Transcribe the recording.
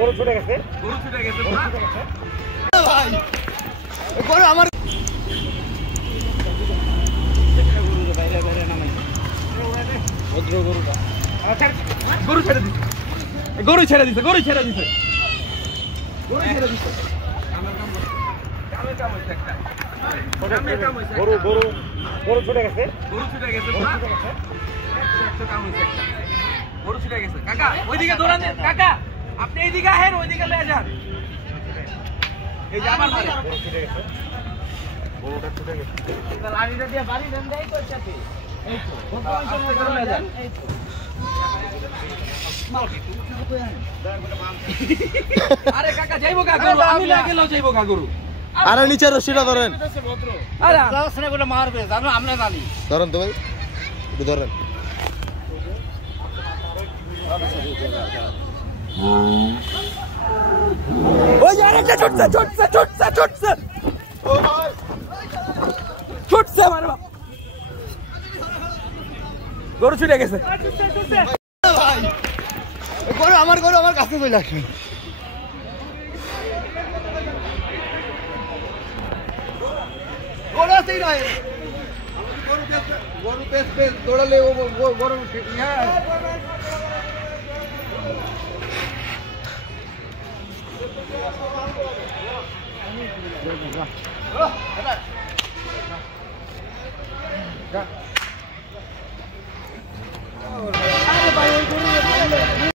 গরু ছুটে গেছে ভাই গরু আমার ভদ্র গরুটা গরু ছেড়ে দিছে গরু ছুটে গেছে কাকা ওইদিকে দৌড়ান দেন কাকা আপনি এইদিকে আহেন ওইদিকে লয়ে যান এই যে আমার মারে গরু ছুটে গেছে গরুটা ছুটে গেছে লাড়িটা দিয়ে বাড়ি দেন দেই কই সাথে এই তো আস্তে করে লয়ে যান এই তো আরে কাকা যাইবো কা গরু আমি লাগে লও যাইবো কা গরু আরে নিচে রশিটা ধরেন আরে যাওছনা করে মারবে জানো আমরা জানি ধরেন তো ভাই একটু ধরেন ওই যে আরেকটা ছুটছে ও ভাই ছুটছে আমার বাপ গরু ছুটে গেছে ভাই গরু আমার কাছে চলে আসে গরু আছেই না গরু পেছ দৌড়ালে ও গরু ইয়া